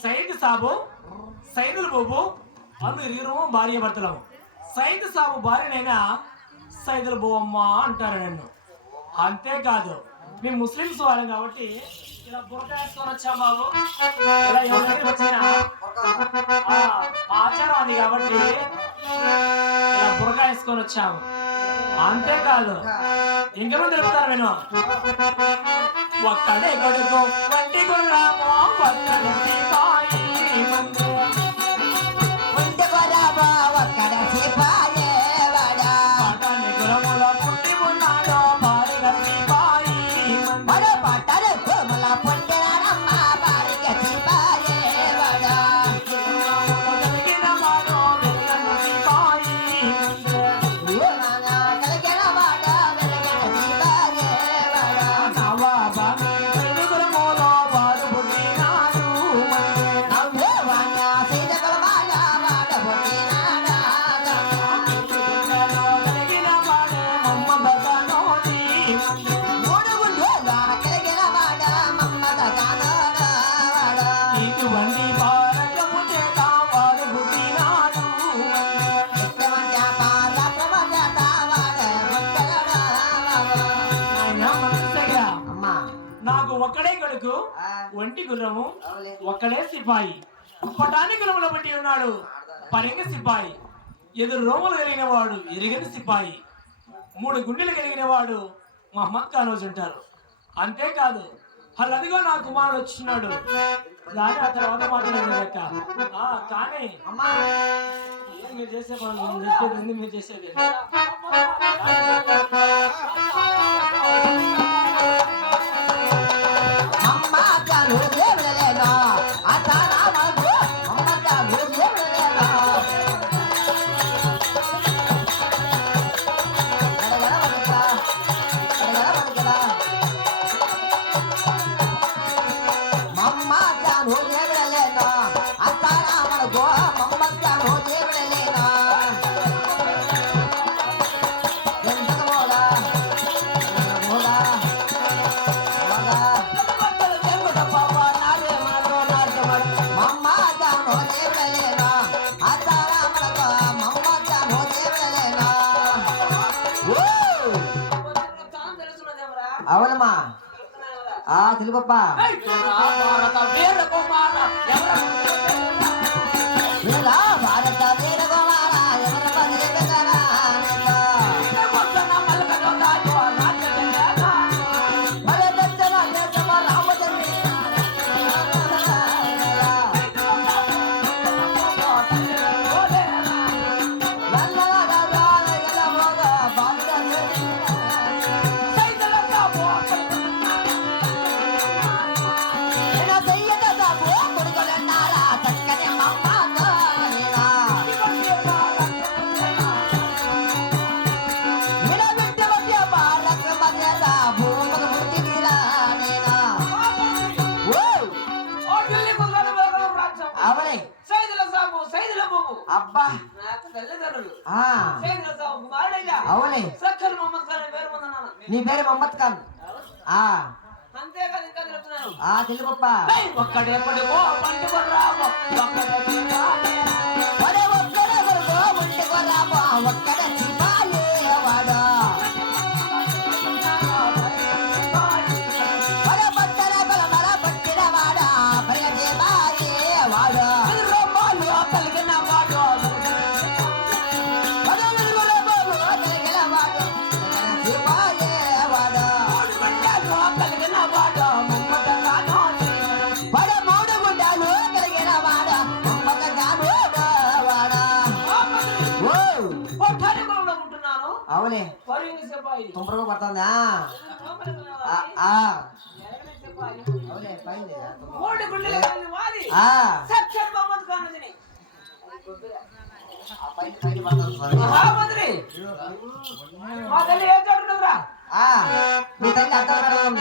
సైద్ సాబు సైదుల్ బాబు అందరు ఇరువురు భార్య భర్తలము సైద్ సాబు భార్యనైనా సైదుల్ బొమ్మ అంటారు నన్ను. అంతేకాదు మేము ముస్లిమ్స్ వాళ్ళం కాబట్టి ఇలా బుర్క వచ్చాం బాబు. ఇలా ఎవరికి వచ్చిన ఆ, ఆచారం అది కాబట్టి ఇలా బుర్క వేసుకొని వచ్చాము అంతేకాదు ఇంకేమో తెలుపుతారు నేను ఒక్కడే కొడుకు వంటి గుర్రామో ఒక్కడే సిపాయి ఒక్కడే సిపాయి పటాని గుర్రముల బట్టి ఉన్నాడు. పరింగ సిపాయి ఎదురు రోములు కలిగిన వాడు ఎరిగిన సిపాయి మూడు గుండెలు కలిగిన వాడు మహమ్మద్ ఖాన్ ఉంటారు. అంతేకాదు అదిగో నా కుమారుడు వచ్చినాడు. దాని ఆ తర్వాత మాట్లాడలేక ఆ కానీ అమ్మా. మీరు చేసే పనులు? మీరు చేసేది. ఆ తెలుపప్ప నీ పేరు మహమ్మద్ ఖాన్. ఆ. ఆ తెలుపప్ప ఒక్కడే పడుకో ఒక్కడే పైన పడుతుంది? మహామంత్రి. మా తల్లి ఏం చదువుతున్నదిరా ఆ. మీ తల్లి అర్థం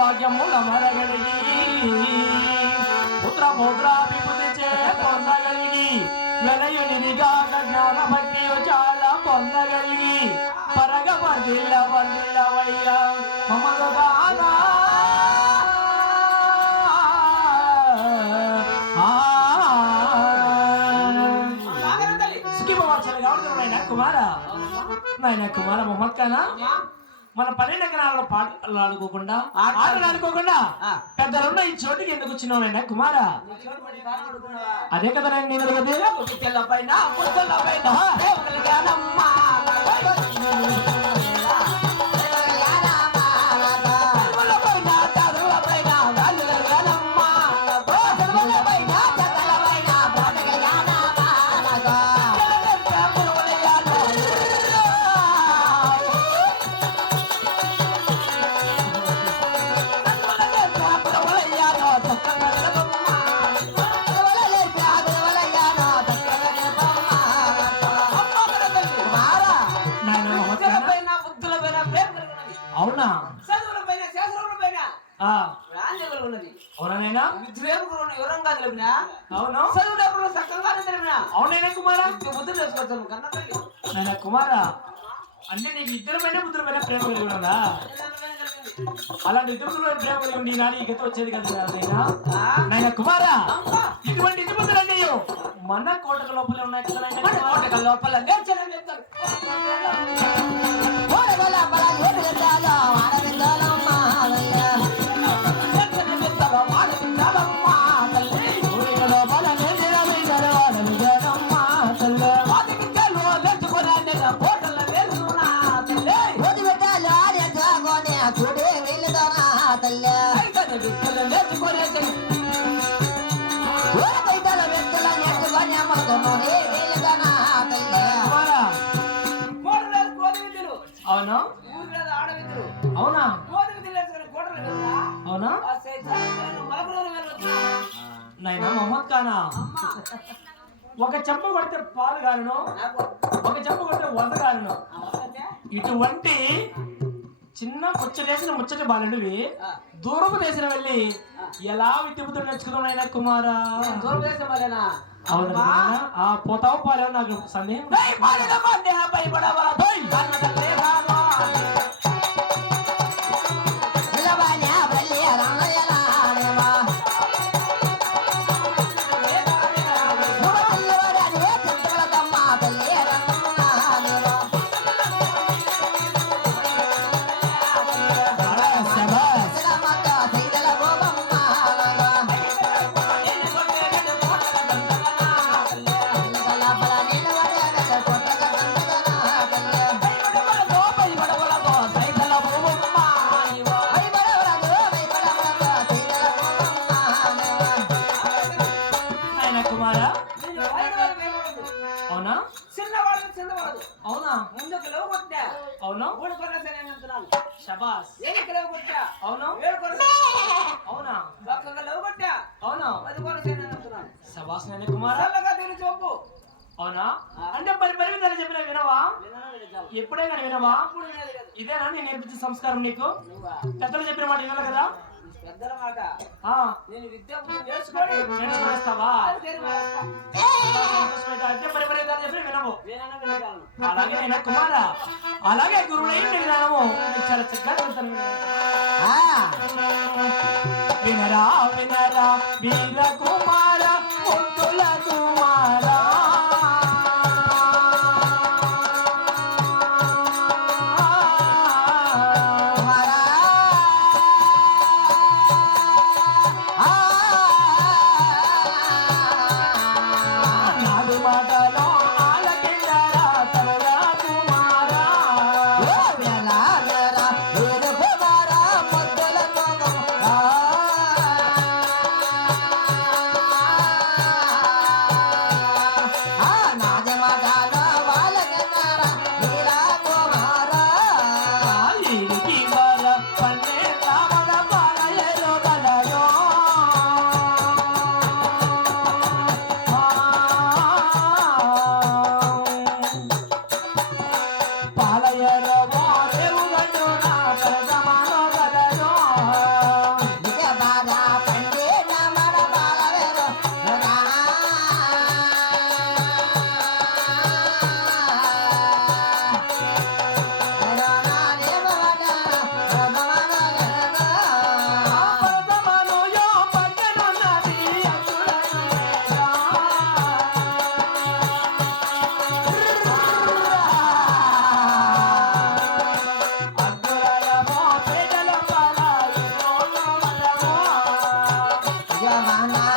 భాగ్యముల మరగలిగి పుత్ర పౌత్రాభివృద్ధి చే పొందగలిగి వెలయునిగా జ్ఞాన భక్తి చాలా పొందగలిగి పరగ వర్దిల్ల వర్దిల్లవయ్యా నాయన కుమార నాయన కుమార మొహమ్మద్ ఖానా మన పన్నెండు ఎకరాల పాటలు ఆడుకోకుండా ఆటలు ఆడుకోకుండా ఆ. పెద్దలున్న ఈ చోటుకి ఎందుకు వచ్చినావు కుమారా? అదే కదా నేను నేను అడిగేది. పుట్టికెళ్ళ పైన తెలిపినా అవును చదువుడప్పుడు సక్కంగా తెలిపినా అవునైనా కుమారా ఇంక బుద్ధులు కన్న నాయన కుమారా అంటే నీకు ఇద్దరు పైన ముద్దుల పైన ప్రేమ కలిగి కలిగింది. అలాంటి ఇద్దరు ప్రేమ కలిగి ఉండి ఈ గత వచ్చేది కదా నాయన కుమారా. ఇటువంటి ఇద్దరు ముద్దులన్నయ్యో మన కోటకు లోపల ఉన్నాయి కదా? కోటక లోపల ఒక చెంప కొడితే పాలు నాకు ఒక చెంప కొడితే వంద వస్తుంటే, ఇటువంటి చిన్న ముచ్చటేసిన ముచ్చట బాలుడివి దూరపు దేశం వెళ్ళి ఎలా విద్యుత్తులు నేర్చుకున్నావు నాయన కుమారా? దూరం చేసే వాళ్ళేనా? అవును. ఆ పోతావు పాలేవు నాకు సందేహం భయపడవా? కుమారా. అవునా? చిన్నవాడు చిన్నవాడు అవునా? ముందుకు లేవు కొట్టా అవునా మూడు కొరసని అంటున్నాను. శబాస్. ఏనికి లేవు కొట్టా అవునా? ఏడు కొరస. అవునా? పక్కగా లేవు కొట్టా అవునా? పది కొరసని అంటున్నాను. శబాస్ నాయన కుమారా? చల్లగా తిరిగి చూపు. అవునా? అంటే మరి పరిమితాలు చెప్పిన వినవా? విననా వినజాలు. ఎప్పుడే కానీ వినవా. ఇదేనా నేను నేర్పించే సంస్కారం నీకు? పెద్దలు చెప్పిన మాట వినాలి కదా? పెద్దల మాట. ఆ. నేను విద్య బుద్ధి నేర్చుకోడి నేర్చుకునేస్తావా. అంటే మరి. అలాగే నేను కుమారా. అలాగే గురువులు ఏంటి విధానము. చాలా చక్కగా చెప్తాను వినరా వినరా వీర కుమార.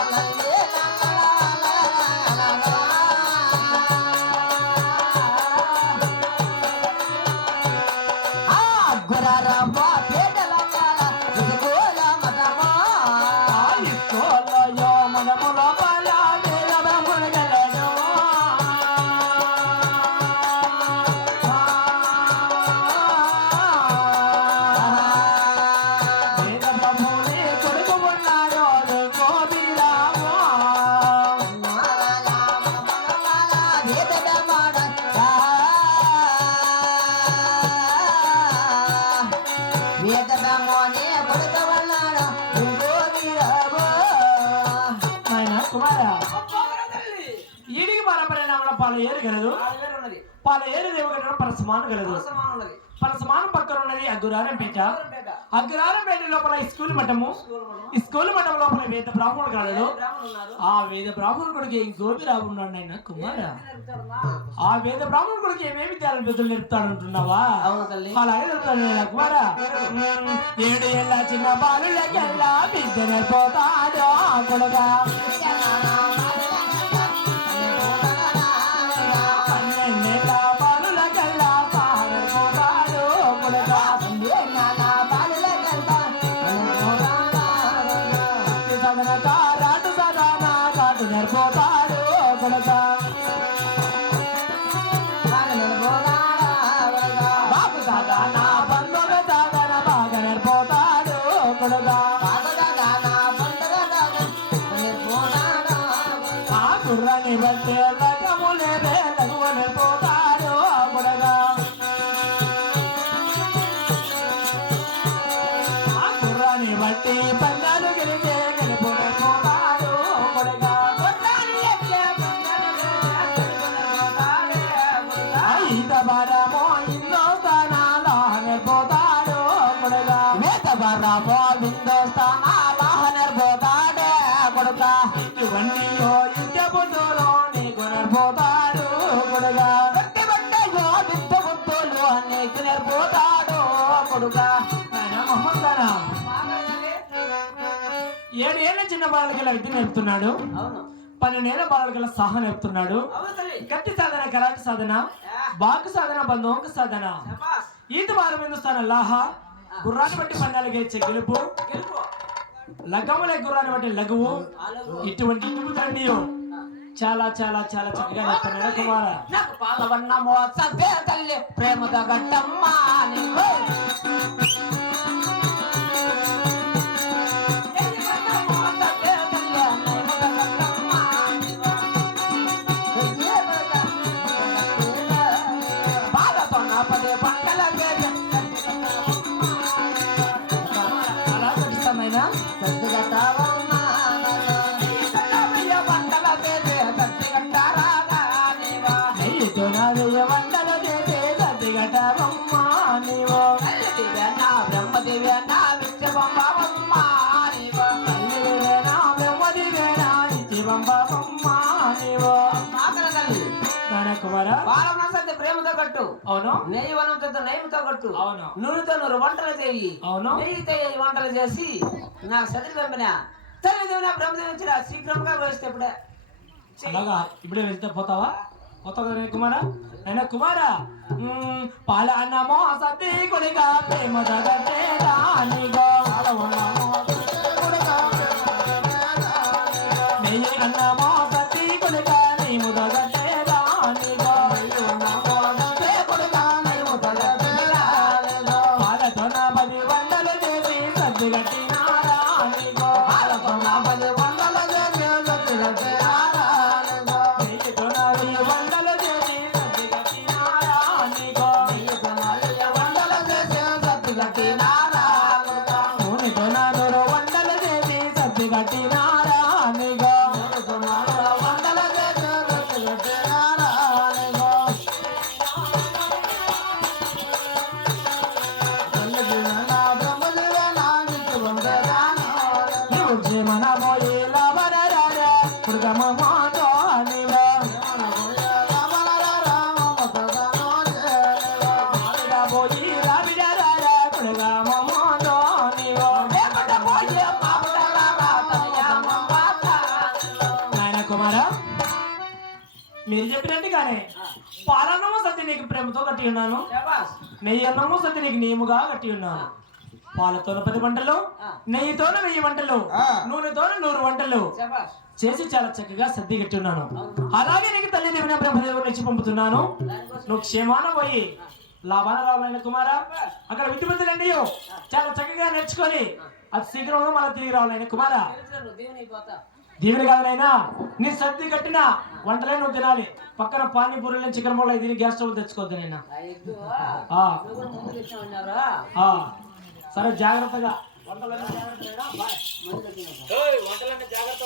आनंद గలదు ఆరు వేలు ఉన్నది. పాల ఏరు దేవగడ పరసమానం గలదు పరసమానం పక్కన ఉన్నది అగ్గురారం పేట. అగ్గురారం పేట. లోపల ఈ స్కూల్ మఠము. స్కూల్ మనం ఈ స్కూల్ మఠం లోపల వేద బ్రాహ్మణుడు ఉన్నారు ఆ వేద బ్రాహ్మణుడు కొడుకు గోపిరావు ఉన్నాడు ఆయన కుమార. ఆ వేద బ్రాహ్మణుడు కొడుకు ఏమేమి విద్యాలను పెద్దలు నేర్పుతాడు అంటున్నావా? అవును తల్లి. అలాగే చెప్తాను నేను కుమార? ఏడు ఏళ్ళ చిన్న బాలులకెల్లా విద్య నేర్పోతాడు ఆ కొడుగా చిన్న బాలకల విద్య నేర్పుతున్నాడు. పన్నెండేళ్ళ బాలకల సహా నేర్పుతున్నాడు. గట్టి సాధన కరాటి సాధన బాకు సాధన బంధువుకు సాధన. ఈత బాల బిందుస్తాన లాహ. గుర్రాన్ని బట్టి పందాలు గెలిచే గెలుపు. లగ్గములే గుర్రాన్ని బట్టి లఘువు. ఇటువంటి ఇటువంటి చాలా చాలా చాలా చక్కగా నేర్పుతున్నాడు కుమార. ప్రేమతో గట్టమ్మ అవును. నెయ్యి వనంతో నెయ్యితో కట్టు అవును. నూనెతో నూరు వంటలు చేయి. అవును. నెయ్యితో వంటలు చేసి నాకు సదిరి పంపిన తల్లిదేవిన బ్రహ్మదేవి ఇచ్చిన శీఘ్రంగా వేస్తే ఇప్పుడే. అలాగా? ఇప్పుడే వెళ్తే పోతావా? పోతావు కదా కుమార? నాయన కుమార మ్మ్, పాల అన్నమో సతీ కొడిగా ప్రేమ దగ్గరేదా నీగో చేసి సర్ది ఉన్నాను. నెయ్యి అన్నము సత్య నీకు నియముగా కట్టి ఉన్నాను. పాలతోన పది వంటలు నెయ్యితోన వెయ్యి వంటలు నూనెతోన నూరు వంటలు. చేసి చాలా చక్కగా సర్ది కట్టి ఉన్నాను. అలాగే నీకు తల్లి దేవిన బ్రహ్మదేవుని ఇచ్చి పంపుతున్నాను. నువ్వు క్షేమాన పోయి లాభాన రావాలైన కుమార అక్కడ విద్యుపతులండి చాలా చక్కగా నేర్చుకొని అది శీఘ్రంగా మళ్ళీ తిరిగి రావాలైన కుమార. దేవుని కాదనైనా నీ సర్ది కట్టిన వంటలే నువ్వు తినాలి. పక్కన పానీపూరీలు చికెన్ మొల్ల ఇది గ్యాస్ స్టవ్ తెచ్చుకోవద్దు నేను. సరే జాగ్రత్తగా. వంటలన్నీ జాగ్రత్త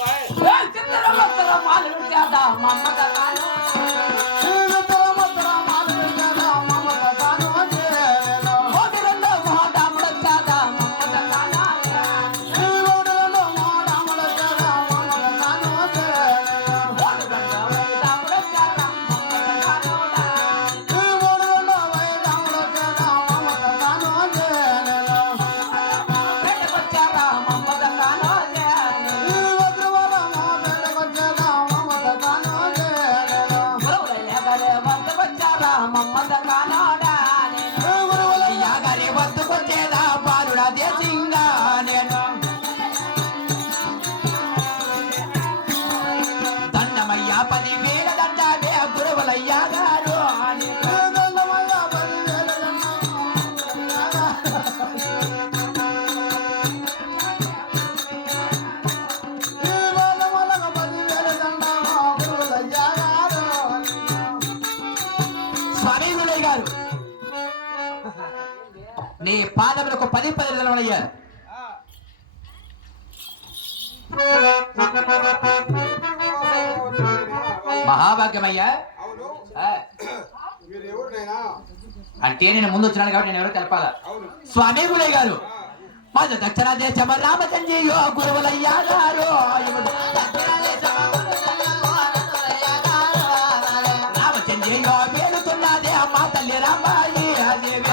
అంటే నేను ముందు వచ్చినాను కాబట్టి నేను ఎవరో తెలపాలా? అవును. స్వామి గురయ్య గారు. మాది దక్షిణ దేశం రామచంద్రయ్యో గురువులయ్యా గారు. రామచంద్రయ్యో వేలుతున్నదే అమ్మ తల్లి రామాయి. దేవి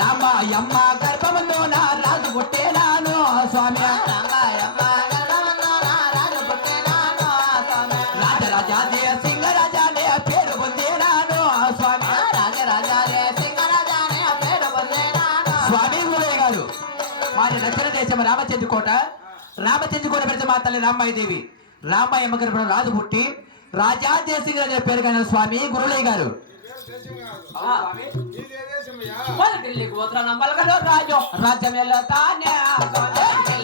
రామాయమ్మ. కోట పెడితే మా తల్లి రామాయి దేవి. రామాయమ్మ గర్భం రాజు పుట్టి. రాజా దేశింగరాజు పేరు కానీ స్వామి గురులయ్య గారు. ఇది ఏ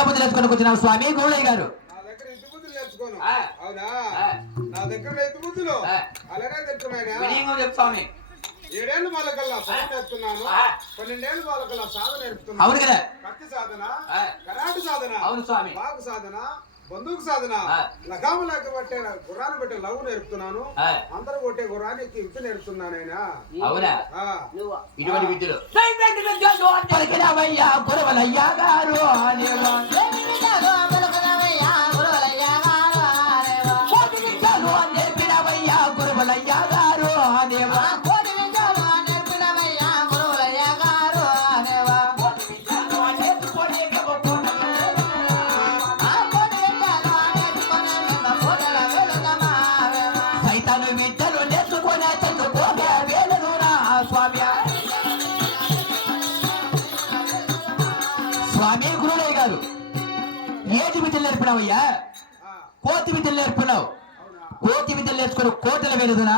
విద్యాబుద్ధులు నేర్చుకుని వచ్చిన స్వామి గురులయ్య గారు నా దగ్గర ఎత్తు బుద్ధులు. అవునా. నా దగ్గర. అలాగే స్వామి ఏడేళ్ళు వాళ్ళకల్లా సాధన నేర్పుతున్నాను. పన్నెండేళ్ళు వాళ్ళకల్లా సాధన నేర్పుతున్నాను అవును కదా కత్తి సాధన. కరాటు సాధన అవును స్వామి బాగు సాధన బందూకు సాధన. లగాము లేక పట్టే గుర్రాన్ని పెట్టే లవ్ నేర్పుతున్నాను. అందరూ కొట్టే గుర్రానికి ఇప్పి నేర్పుతున్నానైనా అవునా? ఆ. ఇటువంటి విద్యలు. గురువులయ్యా గారు స్వామి. స్వామి గురులయ్య గారు ఏటి విద్యలు నేర్పినావయ్యా. కోతి విద్యలు నేర్పినావు. కోతి విద్యలు నేర్చుకుని కోటల వెలుదునా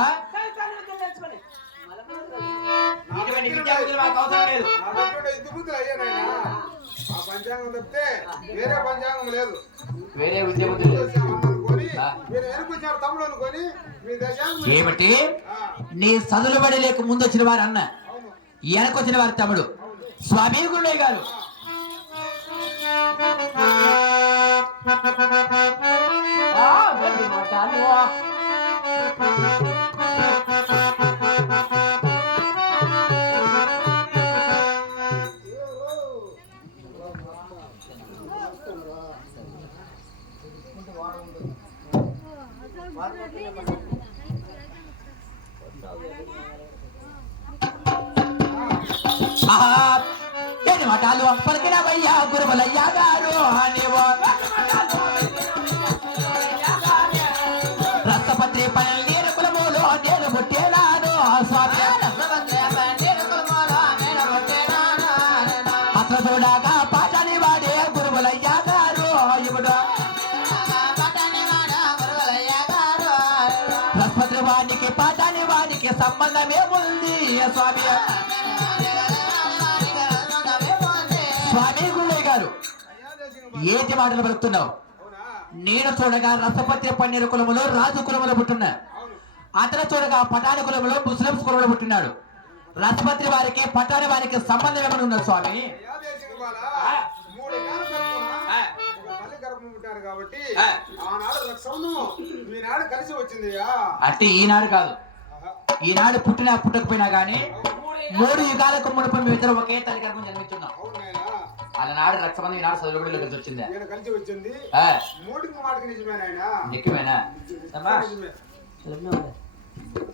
వేరే పంచాంగం లేదు. వేరే విద్య ఏమిటి నీ చదువులు బడి లేక ముందు వచ్చిన వారు అన్న. వెనకొచ్చిన వారు తమ్ముడు. స్వామి గురులయ్య గారు ఆ, వానికి సంబంధమేముంది స్వామి. స్వామి గురువయ్య గారు ఏటి మాటలు పలుకుతున్నావు? అవునా నేను చూడగా రసపత్రి పన్నీరు కులములో రాజు కులములో పుట్టున్నా అతను చూడగా పటాని కులములో ముస్లింస్ కులంలో పుట్టినాడు. రసపత్రి వారికి పటాని వారికి సంబంధం ఏమైనా ఉందా స్వామి? కాబట్టి ఈనాడు కలిసి వచ్చింది అంటే ఈనాడు కాదు. ఈనాడు పుట్టినా పుట్టకపోయినా గానీ అవును మూడు యుగాలకు మునుపు మేమిద్దరం ఒకే తల్లి గర్భం జన్మించున్నాం. అలనాడు రక్తమంది ఈనాడు చదువుబడిలో కలిసి వచ్చిందా. కలిసి వచ్చింది నిజమేనా?